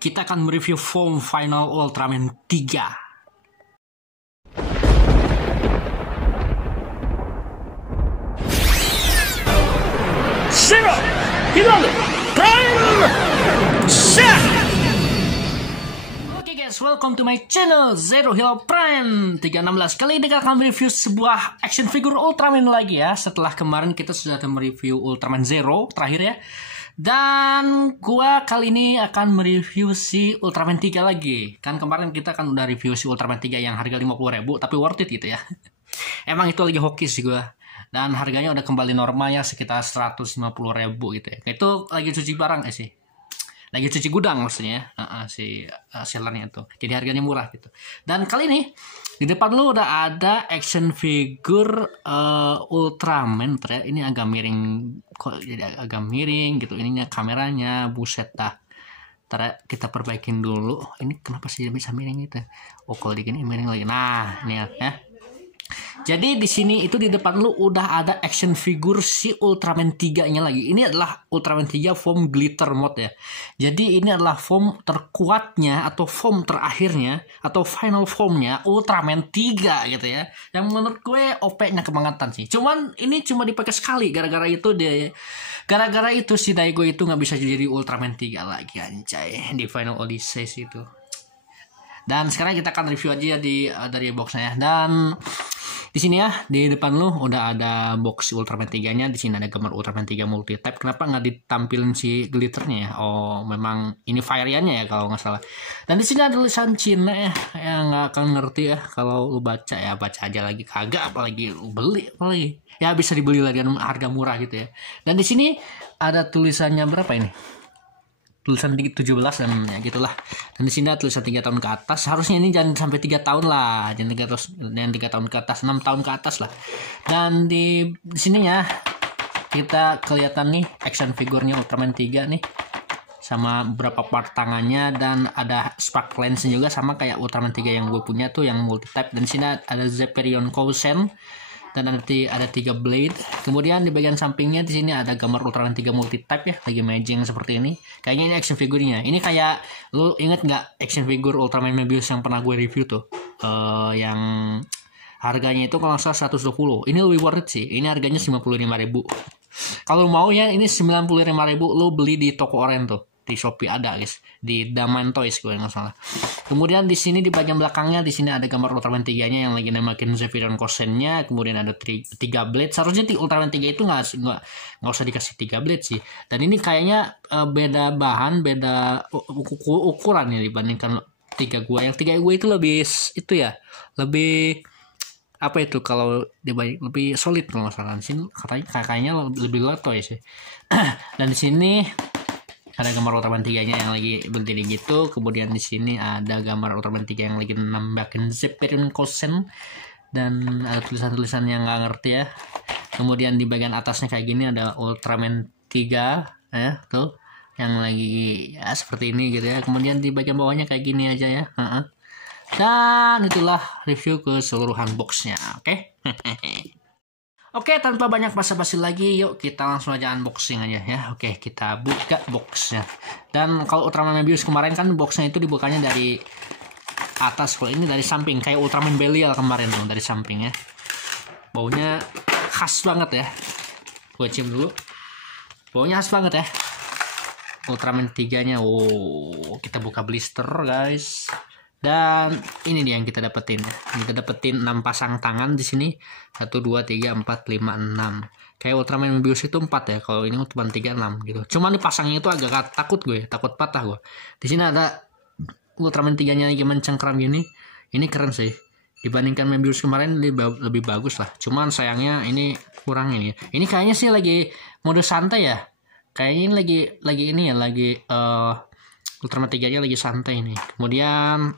kita akan mereview form final Ultraman 3. Zero Hill Prime Set. Oke guys, welcome to my channel Zero Hill Prime 316. Kali ini kita akan mereview sebuah action figure Ultraman lagi ya. Setelah kemarin kita sudah mereview Ultraman Zero terakhir ya. Dan gua kali ini akan mereview si Ultraman 3 lagi. Kan kemarin kita kan udah review si Ultraman 3 yang harga 50.000 tapi worth it gitu ya. Emang itu lagi hoki sih gua. Dan harganya udah kembali normal ya, sekitar 150.000 gitu ya. Itu lagi cuci barang sih. Lagi cuci gudang maksudnya si sellernya tuh. Jadi harganya murah gitu. Dan kali ini di depan lu udah ada action figure Ultraman. Ini agak miring, kok jadi agak miring gitu. Ininya kameranya, buset dah. Ntar kita perbaikin dulu. Ini kenapa sih bisa miring gitu? Oh kalau digini miring lagi. Nah ini ya. Jadi di sini itu di depan lu udah ada action figure si Ultraman 3-nya lagi. Ini adalah Ultraman 3 form glitter mode ya. Jadi ini adalah form terkuatnya atau form terakhirnya atau final formnya Ultraman 3 gitu ya. Yang menurut gue OP-nya kebangatan sih. Cuman ini cuma dipakai sekali gara-gara itu si Daigo itu nggak bisa jadi Ultraman 3 lagi anjay di Final Odyssey itu. Dan sekarang kita akan review aja dari boxnya ya. Dan di sini ya, di depan lu udah ada box Ultraman 3-nya. Di sini ada gambar Ultraman 3 multi-type. Kenapa nggak ditampilin si glitternya ya? Oh, memang ini variannya ya kalau nggak salah. Dan di sini ada tulisan Cina ya, yang nggak akan ngerti ya kalau lu baca ya, baca aja lagi kagak, apalagi lu beli apalagi. Ya bisa dibeli lagi dengan harga murah gitu ya. Dan di sini ada tulisannya berapa ini? Tulisan 17 dan ya gitulah. Dan di sini ada tulisan 3 tahun ke atas. Harusnya ini jangan sampai 3 tahun lah. Jangan 3 tahun ke atas, 6 tahun ke atas lah. Dan di sini ya kita kelihatan nih action figurnya Ultraman 3 nih. Sama beberapa part tangannya dan ada spark lens juga sama kayak Ultraman 3 yang gue punya tuh yang multi type. Dan di sini ada Zephirion Kousen. Dan nanti ada 3 blade. Kemudian di bagian sampingnya di sini ada gambar Ultraman 3 multi type ya, lagi matching seperti ini. Kayaknya ini action figurnya. Ini kayak lu inget nggak action figure Ultraman Mebius yang pernah gue review tuh, yang harganya itu kalau nggak salah 120. Ini lebih worth it sih. Ini harganya 55.000. Kalau mau ya ini 95.000 lu beli di toko oren tuh. Di Shopee ada guys, di Daman Toys gue nggak salah. Kemudian di sini di bagian belakangnya di sini ada gambar Ultraman 3-nya yang lagi nemakin Zephirion Kousen-nya. Kemudian ada 3 blade. Seharusnya di Ultraman 3 itu nggak usah dikasih 3 blade sih. Dan ini kayaknya beda bahan, beda ukuran ya dibandingkan 3 gue. Yang 3 gue itu lebih itu ya, lebih apa itu kalau dibanding lebih solid kalau nggak salah. Di sini kayaknya lebih letoy sih. Dan di sini ada gambar Ultraman 3-nya yang lagi berdiri gitu. Kemudian di sini ada gambar Ultraman 3 yang lagi nambahin Zephirion Kousen. Dan ada tulisan-tulisan yang nggak ngerti ya. Kemudian di bagian atasnya kayak gini ada Ultraman 3 ya tuh yang lagi ya seperti ini gitu ya. Kemudian di bagian bawahnya kayak gini aja ya. Dan itulah review keseluruhan boxnya. Oke. Oke, tanpa banyak basa-basi lagi, yuk kita langsung aja unboxing aja ya. Oke, kita buka boxnya. Dan kalau Ultraman Mebius kemarin kan boxnya itu dibukanya dari atas, kalau ini dari samping. Kayak Ultraman Belial kemarin tuh dari samping ya. Baunya khas banget ya. Gue cium dulu. Baunya khas banget ya. Ultraman 3-nya. Oh, kita buka blister guys. Dan ini dia yang kita dapetin. Kita dapetin 6 pasang tangan di sini. 1 2 3 4 5 6. Kayak Ultraman Mebius itu 4 ya. Kalau ini Ultraman 3 6 gitu. Cuman dipasangnya itu agak takut gue, takut patah gue. Di sini ada Ultraman 3-nya lagi mencengkram gini. Ini keren sih. Dibandingkan Mebius kemarin lebih bagus lah. Cuman sayangnya ini kurang ini. Ini kayaknya sih lagi mode santai ya. Kayaknya ini lagi ini ya, lagi Ultraman 3-nya lagi santai nih. Kemudian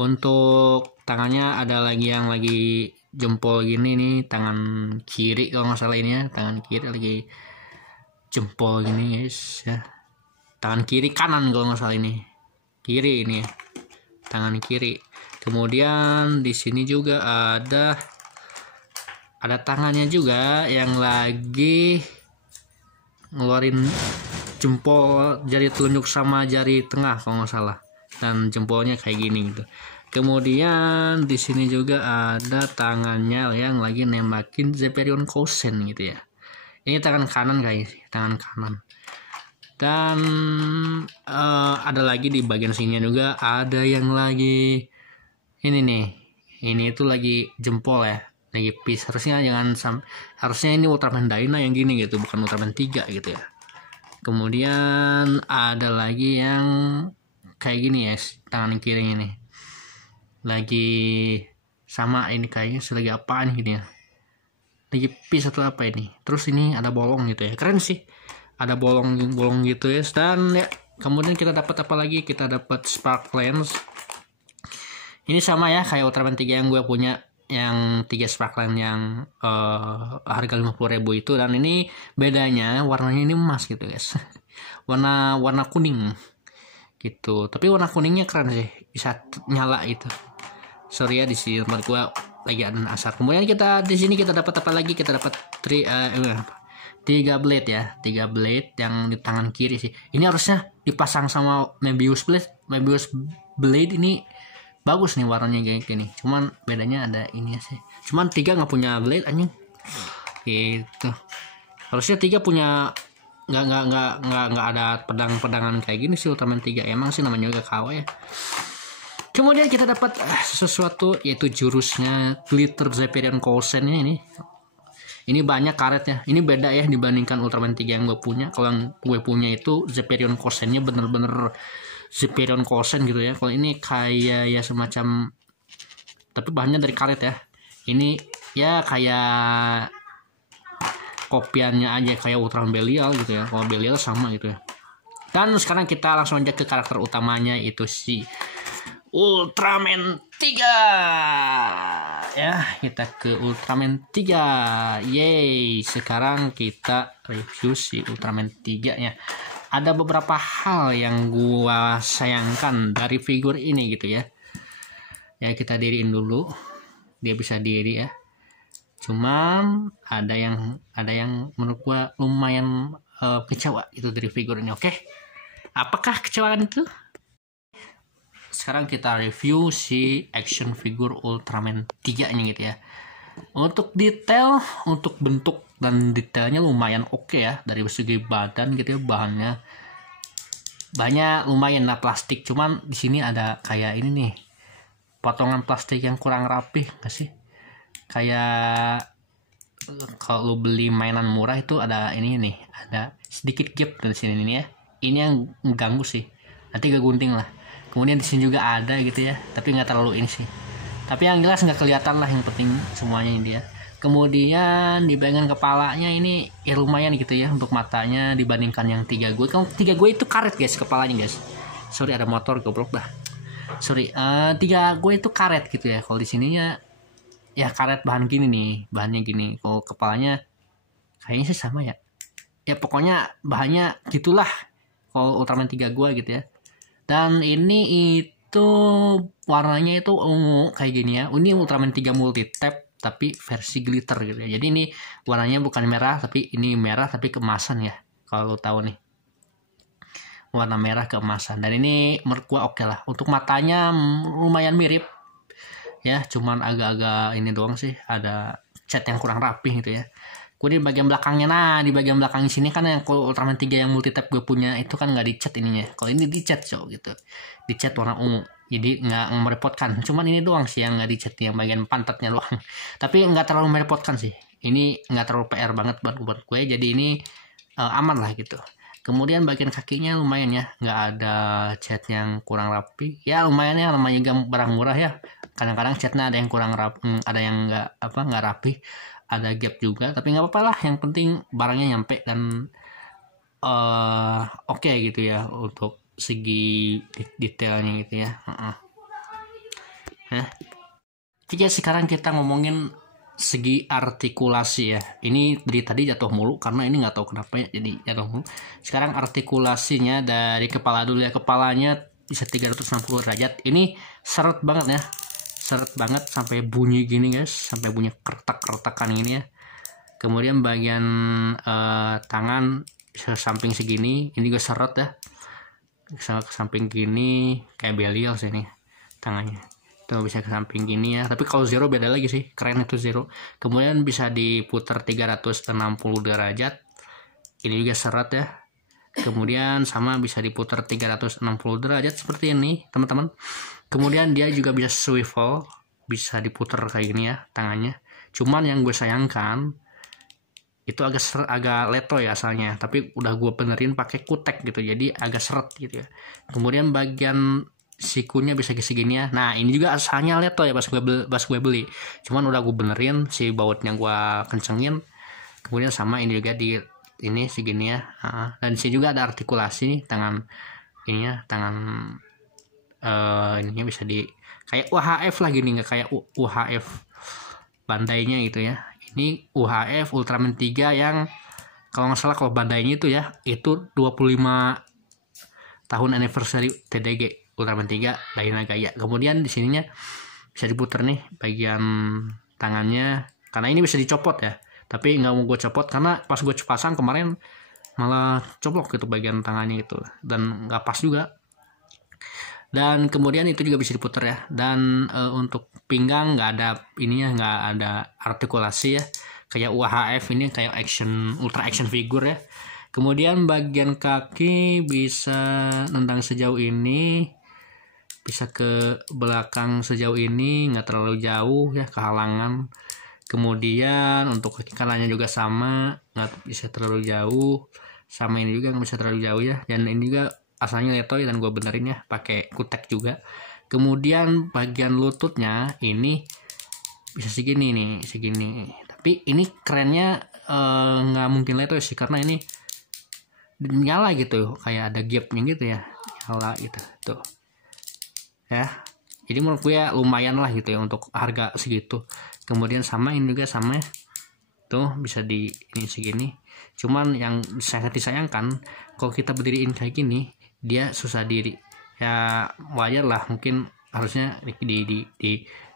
untuk tangannya ada lagi yang lagi jempol gini nih, tangan kiri kalau nggak salah ini ya, tangan kiri lagi jempol gini guys ya. Tangan kiri kanan kalau nggak salah ini. Kiri ini ya. Tangan kiri. Kemudian di sini juga ada tangannya juga yang lagi ngeluarin jempol, jari telunjuk sama jari tengah kalau nggak salah, dan jempolnya kayak gini gitu. Kemudian di sini juga ada tangannya yang lagi nembakin Zeperion Kousen gitu ya. Ini tangan kanan guys, tangan kanan. Dan ada lagi di bagian sini juga ada yang lagi ini nih. Ini itu lagi jempol ya, lagi piece. Harusnya ini Ultraman Dyna yang gini gitu, bukan Ultraman 3 gitu ya. Kemudian ada lagi yang kayak gini ya, tangan kiri ini lagi sama, ini kayaknya selagi apaan gini ya, lagi piece atau apa ini. Terus ini ada bolong gitu ya, keren sih, ada bolong gitu ya. Dan ya, kemudian kita dapat apa lagi, kita dapat Spark Lens. Ini sama ya kayak Ultraman 3 yang gue punya, yang 3 Spark Lens yang harga 50.000 itu. Dan ini bedanya warnanya ini emas gitu guys. warna kuning gitu, tapi warna kuningnya keren sih, bisa nyala itu. Sorry ya, di sini tempat gue lagi ada asap. Kemudian kita di sini kita dapat apa lagi, kita dapat 3 blade ya, 3 blade yang di tangan kiri sih. Ini harusnya dipasang sama Mebius Blade ini bagus nih warnanya kayak gini. Cuman bedanya ada ini sih. Cuman 3 nggak punya blade anjing. Gitu. Harusnya 3 punya nggak ada pedangan kayak gini sih Ultraman 3. Emang sih namanya juga KW ya. Kemudian kita dapat sesuatu, yaitu jurusnya Glitter Zeperion Kousen ini. Ini banyak karetnya. Ini beda ya dibandingkan Ultraman 3 yang gue punya. Kalau yang gue punya itu Zeperion Kousennya bener-bener Zeperion Kousen gitu ya. Kalau ini kayak ya semacam, tapi bahannya dari karet ya. Ini ya kayak kopiannya aja kayak Ultraman Belial gitu ya. Kalau Belial sama gitu ya. Dan sekarang kita langsung aja ke karakter utamanya, itu si Ultraman 3 ya. Kita ke Ultraman 3. Yeay, sekarang kita review si Ultraman 3 nya. Ada beberapa hal yang gua sayangkan dari figur ini gitu ya. Ya kita diriin dulu, dia bisa diri ya. Cuman ada yang menurut gua lumayan kecewa itu dari figur ini. Oke, apakah kecewaan itu? Sekarang kita review si action figure Ultraman 3 nya gitu ya. Untuk detail, untuk bentuk dan detailnya lumayan oke ya. Dari segi badan gitu ya, bahannya banyak lumayan lah plastik. Cuman di sini ada kayak ini nih, potongan plastik yang kurang rapih nggak sih? Kayak kalau beli mainan murah itu ada ini nih, ada sedikit gap dari sini nih ya. Ini yang mengganggu sih. Nanti gue gunting lah. Kemudian di sini juga ada gitu ya, tapi nggak terlalu ini sih. Tapi yang jelas nggak kelihatan lah, yang penting semuanya ini dia. Kemudian di bagian kepalanya ini ya lumayan gitu ya untuk matanya dibandingkan yang 3 gue. Kalau 3 gue itu karet guys kepalanya guys. Sorry ada motor goblok dah. Sorry, 3 gue itu karet gitu ya. Kalau di sininya ya karet bahan gini nih, bahannya gini. Kalau kepalanya kayaknya sih sama ya. Ya pokoknya bahannya gitulah kalau Ultraman 3 gue gitu ya. Dan ini itu warnanya itu ungu kayak gini ya. Ini Ultraman 3 multi tap tapi versi glitter gitu ya. Jadi ini warnanya bukan merah, tapi ini merah tapi keemasan ya. Kalau lo tahu nih, warna merah keemasan. Dan ini menurut gua oke lah. Untuk matanya lumayan mirip ya, cuman agak-agak ini doang sih, ada cat yang kurang rapi gitu ya. Kemudian di bagian belakangnya, nah di bagian belakang sini kan yang kalau Ultraman 3 yang multi tap gue punya itu kan nggak dicat ininya. Kalau ini dicat gitu, dicat warna ungu. Jadi nggak merepotkan. Cuman ini doang sih yang nggak dicat, yang bagian pantatnya doang. Tapi nggak terlalu merepotkan sih. Ini nggak terlalu PR banget buat gue. Jadi ini aman lah gitu. Kemudian bagian kakinya lumayan ya, nggak ada cat yang kurang rapi. Ya lumayan ya, namanya barang murah ya. Kadang-kadang catnya ada yang kurang rapi, ada yang nggak rapi. Ada gap juga, tapi nggak apa-apa lah. Yang penting barangnya nyampe dan oke gitu ya untuk segi detailnya gitu ya. Jadi sekarang kita ngomongin segi artikulasi ya. Ini dari tadi jatuh mulu karena ini nggak tahu kenapa ya, jadi jatuh mulu. Sekarang artikulasinya dari kepala dulu ya. Kepalanya bisa 360 derajat. Ini seret banget ya. Seret banget sampai bunyi gini guys, sampai bunyi kertak-kertakan ini ya. Kemudian bagian tangan bisa samping segini, ini juga seret ya, bisa ke samping gini kayak Belial sih ini tangannya itu bisa ke samping gini ya. Tapi kalau Zero beda lagi sih, keren itu Zero. Kemudian bisa diputar 360 derajat, ini juga seret ya. Kemudian sama bisa diputar 360 derajat seperti ini teman-teman. Kemudian dia juga bisa swivel, bisa diputar kayak gini ya tangannya. Cuman yang gue sayangkan itu agak leto ya asalnya, tapi udah gue benerin pakai kutek gitu, jadi agak seret gitu ya. Kemudian bagian sikunya bisa segini ya. Nah ini juga asalnya leto ya pas gue beli, cuman udah gue benerin, si bautnya gue kencengin. Kemudian sama ini juga di ini segini ya. Dan di sini juga ada artikulasi nih tangan ininya, tangan ininya bisa di kayak UHF lah gini, nggak kayak UHF bandainya gitu ya. Ini UHF Ultraman 3 yang kalau nggak salah, kalau bandainya itu ya, itu 25 tahun anniversary TDG Ultraman 3 Dainagaya. Kemudian di sininya bisa diputar nih bagian tangannya, karena ini bisa dicopot ya, tapi nggak mau gue copot karena pas gue pasang kemarin malah coplok gitu bagian tangannya gitu, dan nggak pas juga. Dan kemudian itu juga bisa diputar ya. Dan untuk pinggang nggak ada ininya, nggak ada artikulasi ya, kayak UHF ini kayak ultra action figure ya. Kemudian bagian kaki bisa nendang sejauh ini, bisa ke belakang sejauh ini, nggak terlalu jauh ya, kehalangan. Kemudian untuk kaki kanannya juga sama, nggak bisa terlalu jauh, sama ini juga nggak bisa terlalu jauh ya. Dan ini juga asalnya letoy dan gue benerin ya pakai kutek juga. Kemudian bagian lututnya ini bisa segini nih, segini. Tapi ini kerennya nggak mungkin letoy sih, karena ini nyala gitu, kayak ada gapnya gitu ya, nyala gitu tuh ya. Jadi menurut gue ya lumayan lah gitu ya untuk harga segitu. Kemudian sama ini juga sama tuh, bisa di ini segini. Cuman yang sangat disayangkan, kalau kita berdiriin kayak gini dia susah diri ya. Wajar lah, mungkin harusnya di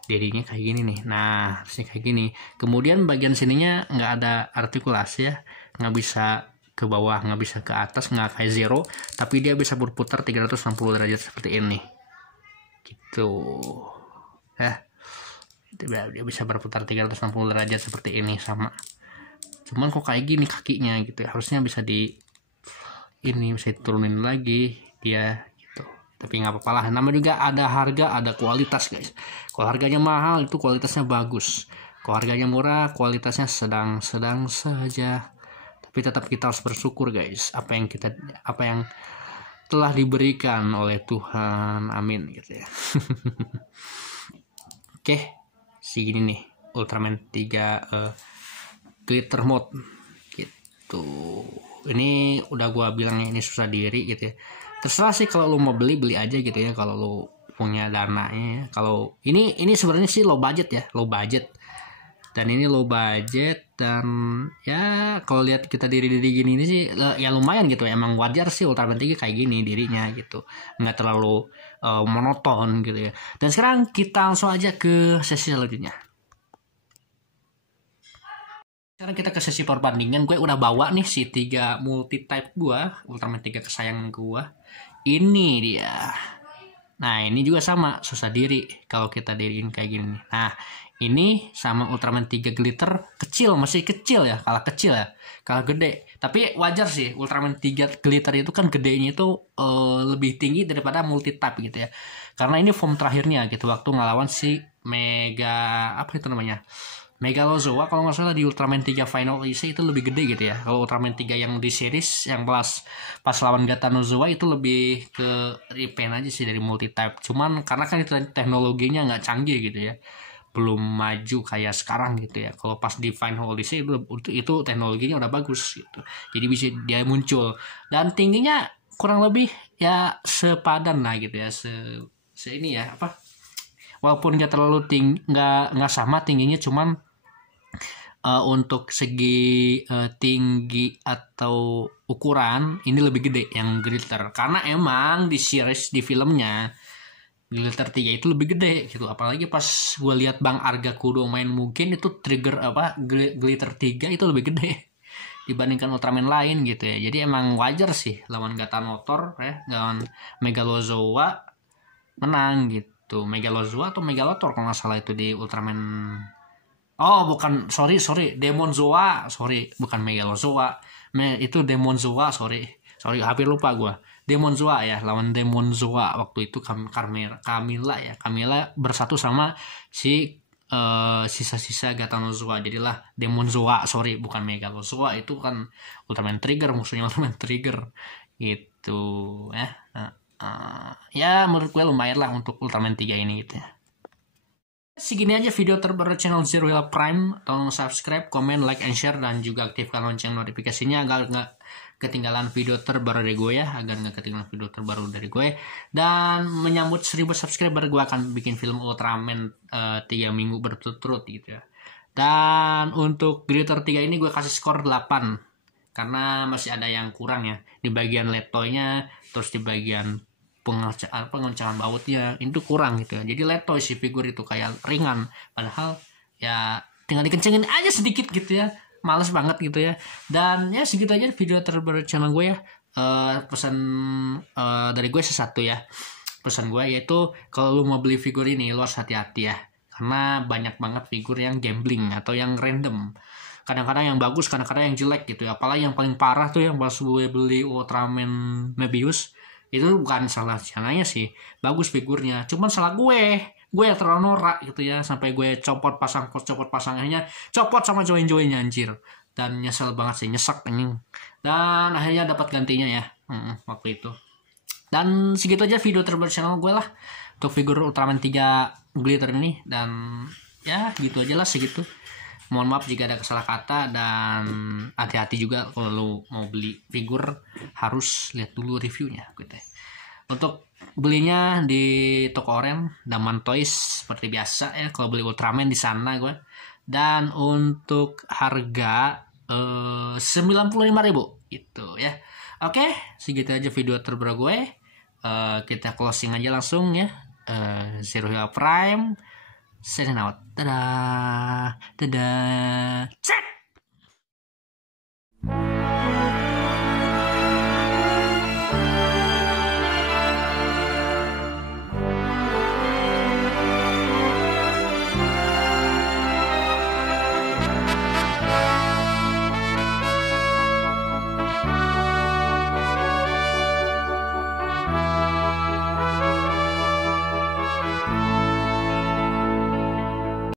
dirinya kayak gini nih. Nah harusnya kayak gini. Kemudian bagian sininya nggak ada artikulasi ya, nggak bisa ke bawah, nggak bisa ke atas, nggak kayak Zero, tapi dia bisa berputar 360 derajat seperti ini gitu ya. Dia bisa berputar 360 derajat seperti ini sama. Cuman kok kayak gini kakinya gitu ya, harusnya bisa di ini bisa diturunin lagi dia gitu. Tapi nggak apa-apa lah, nama juga ada harga ada kualitas guys. Kalau harganya mahal itu kualitasnya bagus, kalau harganya murah kualitasnya sedang-sedang saja. Tapi tetap kita harus bersyukur guys, apa yang telah diberikan oleh Tuhan, amin gitu ya. Oke, segini nih Ultraman 3 glitter mode gitu. Ini udah gua bilangnya ini susah diri gitu ya. Terserah sih, kalau lu mau beli aja gitu ya, kalau lu punya dananya. Kalau ini sebenarnya sih low budget ya, low budget. Dan ini low budget, dan ya kalau lihat kita diri gini ini sih ya lumayan gitu. Emang wajar sih Ultraman 3 kayak gini dirinya gitu, nggak terlalu monoton gitu ya. Dan sekarang kita langsung aja ke sesi selanjutnya. Sekarang kita ke sesi perbandingan. Gue udah bawa nih si 3 multi type gue, Ultraman 3 kesayangan gue. Ini dia. Nah ini juga sama, susah diri kalau kita diriin kayak gini. Nah ini sama Ultraman 3 glitter kecil, masih kecil ya, kalah kecil ya, kalah gede. Tapi wajar sih, Ultraman 3 glitter itu kan gedenya itu lebih tinggi daripada multi type gitu ya. Karena ini form terakhirnya gitu, waktu ngelawan si Mega, apa itu namanya, Megalozoa kalau nggak salah di Ultraman 3 Final Issue itu lebih gede gitu ya. Kalau Ultraman 3 yang di series yang pas lawan Gatanozoa itu lebih ke repaint aja sih dari multi type. Cuman karena kan itu teknologinya nggak canggih gitu ya, belum maju kayak sekarang gitu ya. Kalau pas di Final Odyssey itu teknologinya udah bagus gitu, jadi bisa dia muncul. Dan tingginya kurang lebih ya sepadan lah gitu ya, se ini ya apa, walaupun nggak terlalu tinggi, nggak sama tingginya, cuman untuk segi tinggi atau ukuran ini lebih gede yang glitter, karena emang di series di filmnya glitter 3 itu lebih gede gitu. Apalagi pas gue lihat Bang Arga Kudo main, mungkin itu trigger apa glitter 3 itu lebih gede dibandingkan Ultraman lain gitu ya. Jadi emang wajar sih lawan Gatanotor ya, lawan Megalozoa menang gitu. Megalozoa atau Megalotor kalau nggak salah itu di Ultraman. Oh bukan, sorry Demonzoa, sorry bukan Megalozoa, itu Demonzoa, sorry hampir lupa gue. Demonzoa ya, lawan Demonzoa waktu itu Camilla ya, Camilla bersatu sama si sisa-sisa Gatanozoa, jadilah Demonzoa, sorry bukan Megalozoa, itu kan Ultraman Trigger, musuhnya Ultraman Trigger gitu ya. Ya menurut gue lumayan lah untuk Ultraman 3 ini gitu ya. Segini aja video terbaru channel Zero Hell Prime. Tolong subscribe, komen, like, and share, dan juga aktifkan lonceng notifikasinya agar nggak ketinggalan video terbaru dari gue ya, Dan menyambut 1000 subscriber, gue akan bikin film Ultraman 3 minggu berturut-turut gitu ya. Dan untuk Glitter 3 ini gue kasih skor 8 karena masih ada yang kurang ya di bagian letoynya, terus di bagian pengoncangan bautnya itu kurang gitu ya. Jadi letoy si figur itu kayak ringan, padahal ya tinggal dikencengin aja sedikit gitu ya, males banget gitu ya. Dan ya segitu aja video terbaru channel gue ya. Pesan dari gue sesatu ya, pesan gue yaitu kalau lu mau beli figur ini lu harus hati-hati ya, karena banyak banget figur yang gambling atau yang random, kadang-kadang yang bagus, kadang-kadang yang jelek gitu ya. Apalagi yang paling parah tuh yang pas gue beli Ultraman Mebius, itu bukan salah channelnya sih, bagus figurnya, cuman salah gue yang terlalu norak gitu ya, sampai gue copot pasangnya, copot sama join-joinnya anjir, dan nyesel banget sih, nyesek anjing. Dan akhirnya dapat gantinya ya waktu itu. Dan segitu aja video terbaru channel gue lah untuk figur Ultraman 3 Glitter ini. Dan ya gitu aja lah, segitu. Mohon maaf jika ada kesalah kata, dan hati-hati juga kalau lu mau beli figur, harus lihat dulu reviewnya gitu ya. Untuk belinya di toko Oren, Daman Toys seperti biasa ya, kalau beli Ultraman di sana gue. Dan untuk harga 95.000 gitu ya. Oke, segitu aja video terbaru gue. Kita closing aja langsung ya. Zero Hell Prime signing out. Dadah. Cek.